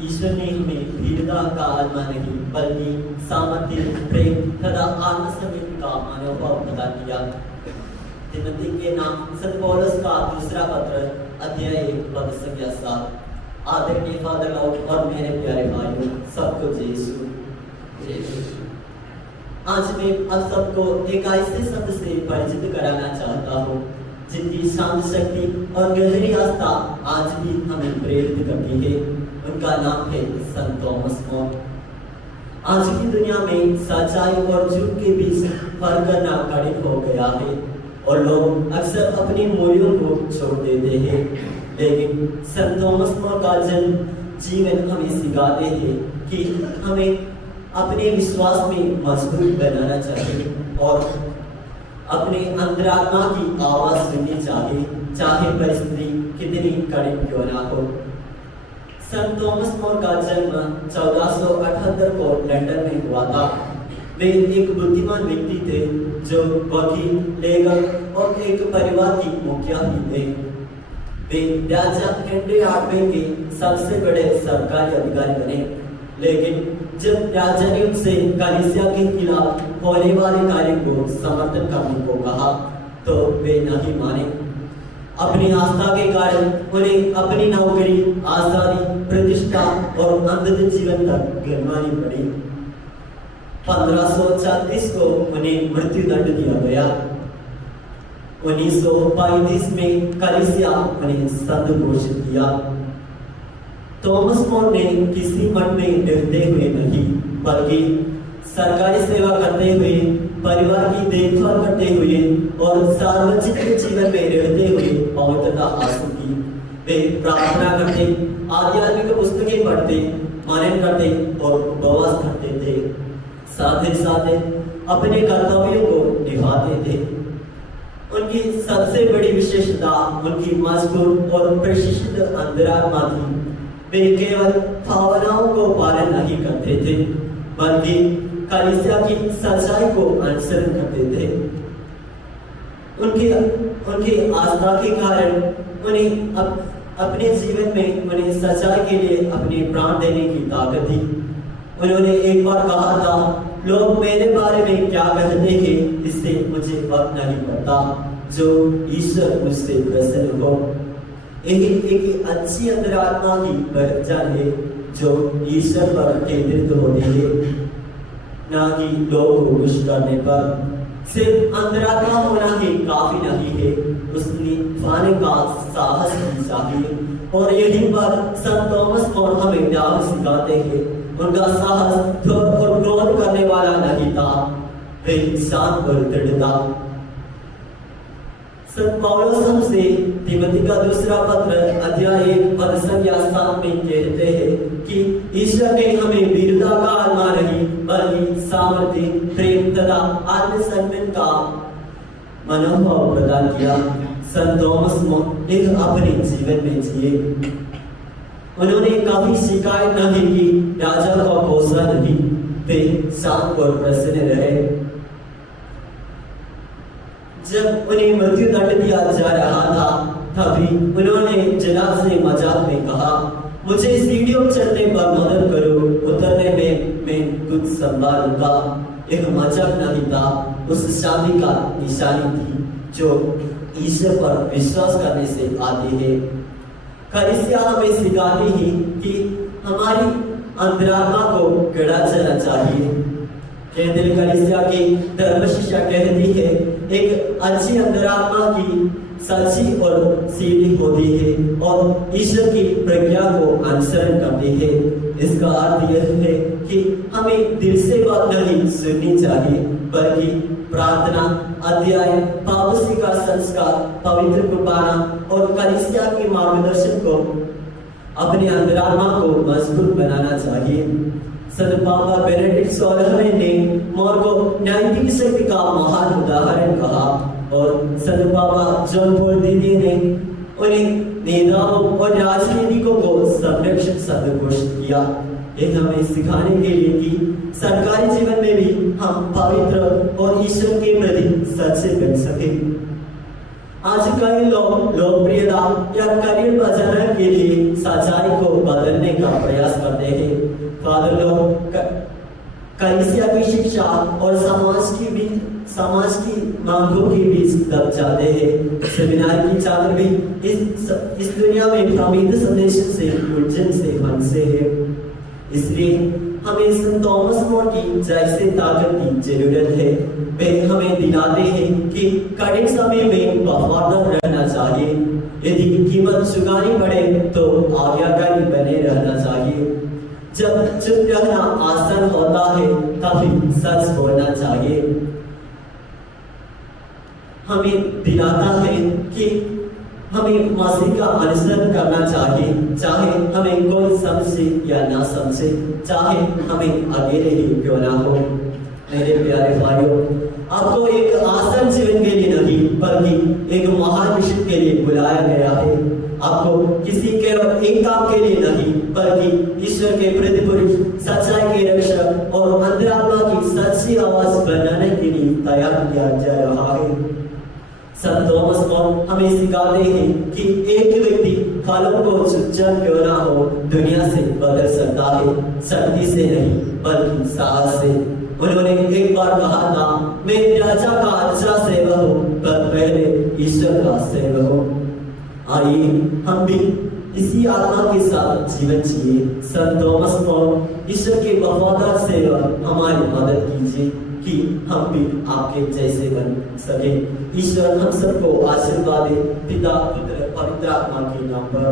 ईश्वर ने हमें वीरता का आत्मा नहीं बल्कि सामर्थ्य, प्रेम तथा आत्मसंयम का मनोभाव प्रदान किया। तिमोथी के नाम संत पौलुस का दूसरा पत्र अध्याय 1 पद संख्या 7। आदरणीय फादर लॉर्ड और मेरे प्यारे भाइयों, सबको जय यीशु। आज मैं आप सबको एक ऐसे शब्द से परिचित कराना चाहता हूँ जिनकी शांत शक्ति और गहरी आस्था आज भी हमें प्रेरित करती है। उनका नाम है संत थॉमस मोर। आज की दुनिया में सच्चाई और झूठ के बीच फर्क करना कठिन हो गया है और लोग अक्सर अपने मूल्यों को छोड़ देते हैं। लेकिन संत थॉमस मोर का जन्म जीवन हमें सिखाते हैं कि हमें अपने विश्वास में मजबूत बनाना चाहिए और अपने अंतरात्मा की आवाज सुननी चाहिए, चाहे परिस्थिति कितनी कठिन क्यों ना हो। संत थॉमस मोर का जन्म 1478 को लंदन में हुआ था। वे एक बुद्धिमान व्यक्ति थे जो वकील, लेखक और एक परिवार की मुखिया भी थे। वे राजा हेनरी आठवें के सबसे बड़े सरकारी अधिकारी बने। लेकिन जब राजा ने उनसे कलीसिया के खिलाफ होने वाले कार्य को समर्थन करने को कहा तो वे नहीं माने। अपनी आस्था के कारण उन्हें अपनी नौकरी, आजादी, प्रतिष्ठा और अंततः जीवन तक गंवानी पड़ी। 1536 को उन्हें मृत्यु दंड दिया गया। 1935 में कलीसिया उन्हें संत घोषित किया। थॉमस मोर ने किसी मठ में रहते हुए नहीं बल्कि सरकारी सेवा करते हुए, परिवार की देखभाल करते हुए और सार्वजनिक जीवन में रहते हुए पवित्रता हासिल की। वे प्रार्थना करते, आध्यात्मिक पुस्तकें पढ़ते, मनन करते और उपवास करते थे। साथ ही साथ अपने कर्तव्यों को निभाते थे। उनकी सबसे बड़ी विशेषता उनकी मजबूत और प्रशिक्षित अंतरात्मा थी। वे केवल भावनाओं को पालन नहीं करते थे बल्कि कलीसिया की सच्चाई को अनुसरण करते थे। उनकी आस्था के कारण उन्हें अपने जीवन में उन्हें सच्चाई के लिए अपने प्राण देने की ताकत थी। उन्होंने एक बार कहा था, लोग मेरे बारे में क्या कहते हैं इससे मुझे फर्क नहीं पड़ता, जो ईश्वर मुझसे प्रसन्न हो। यही एक अच्छी अंतरात्मा की पहचान है जो ईश्वर पर केंद्रित होती है, ना कि लोगों को खुश करने पर। सिर्फ अंतरात्मा होना ही काफी नहीं है, उसने पाने का साहस भी चाहिए। और यही पर संत थॉमस मोर हमें डाल सिखाते हैं। उनका साहस थोर और क्रोध करने वाला नहीं था, वे शांत और दृढ़ था। संत पौलुस हमसे तिमोथी का दूसरा पत्र अध्याय 1 पद संख्या 7 में कहते हैं कि ईश्वर ने हमें वीरता का आत्मा नहीं बल्कि सामर्थ्य, प्रेम तथा आत्मसंयम का मनोभाव प्रदान किया। संत थॉमस मोर एक अपने जीवन में जिए। उन्होंने कभी शिकायत नहीं की, राजा का कोसा नहीं, वे शांत और प्रसन्न रहे। जब उन्हें मृत्यु दंड दिया जा रहा था तभी उन्होंने जनाब से मजाक में कहा, मुझे सीढ़ियों चढ़ने पर मदद करो, उतरने में मैं खुद संभालूंगा। एक मजाक नहीं था, उस शादी का निशानी थी जो ईश्वर पर विश्वास करने से आती है। कलीसिया हमें सिखाती है कि हमारी अंतरात्मा को गढ़ा जाना चाहिए। केंद्रीय कलीसिया की धर्म शिक्षा कहती है, एक अच्छी अंतरात्मा की सच्ची और सीधी होती है और ईश्वर की प्रज्ञा को अनुसरण करती है। इसका अर्थ यह है कि हमें दिल से बात नहीं सुननी चाहिए बल्कि प्रार्थना, अध्याय, पावसी का संस्कार, पवित्र कुर्बाना और कलीसिया के मार्गदर्शन को अपने अंतरात्मा को मजबूत बनाना चाहिए। संत पापा बेनेडिक्ट 16वें ने मोर को नैतिक शक्ति का महान उदाहरण कहा और संत पापा जॉन पॉल द्वितीय ने उन्हें नेताओं और राजनीतिकों को संरक्षक शब्द घोषित किया। यह हमें सिखाने के लिए कि सरकारी जीवन में भी हम पवित्र और ईश्वर के प्रति सच्चे बन सके। आज कई लोग लोकप्रियता या करियर बचाने के लिए सच्चाई को बदलने का प्रयास करते हैं। फादर लोग कलीसिया की शिक्षा और समाज की मांगों के बीच दब जाते हैं। सेमिनार की छात्र भी इस दुनिया में अमित संदेश से उलझन से फंसे हैं। इसलिए हमें संत थॉमस मोर की जैसे ताकत की जरूरत है। वे हमें दिलाते हैं कि कठिन समय में वफादार रहना चाहिए। यदि कीमत चुकानी पड़े तो आज्ञाकारी बने रहना चाहिए। जब चुप रहना आसान होता है तभी सच बोलना चाहिए। हमें दिलाता है कि हमें मसीह का अनुसरण करना चाहिए, चाहे हमें कोई समझे या ना समझे, चाहे हमें अकेले ही क्यों ना हो। मेरे प्यारे भाइयों, आपको एक आसान जीवन के लिए नहीं बल्कि एक महान मिशन के लिए बुलाया गया है। आपको किसी केवल एक काम के लिए नहीं बल्कि ईश्वर के प्रतिपुरुष, सच्चाई के रक्षक और अंतरात्मा की सच्ची आवाज बनाने के लिए तैयार किया जा रहा है। संत थॉमस मोर हमें सिखाते हैं कि एक व्यक्ति फलों को चुपचाप क्यों ना हो दुनिया से बदल सकता है, शक्ति से नहीं बल्कि साहस से। उन्होंने एक बार कहा था, मैं राजा का अच्छा सेवक हूँ पर पहले ईश्वर का सेवक हूँ। आइए हम भी इसी आत्मा के साथ जीवन जिए। संत थॉमस मोर ईश्वर के वफादार सेवक हमारी मदद कीजिए कि हम भी आपके जैसे बन सके। ईश्वर हम सबको आशीर्वाद दे। पिता पुत्र पवित्र आत्मा के नाम पर।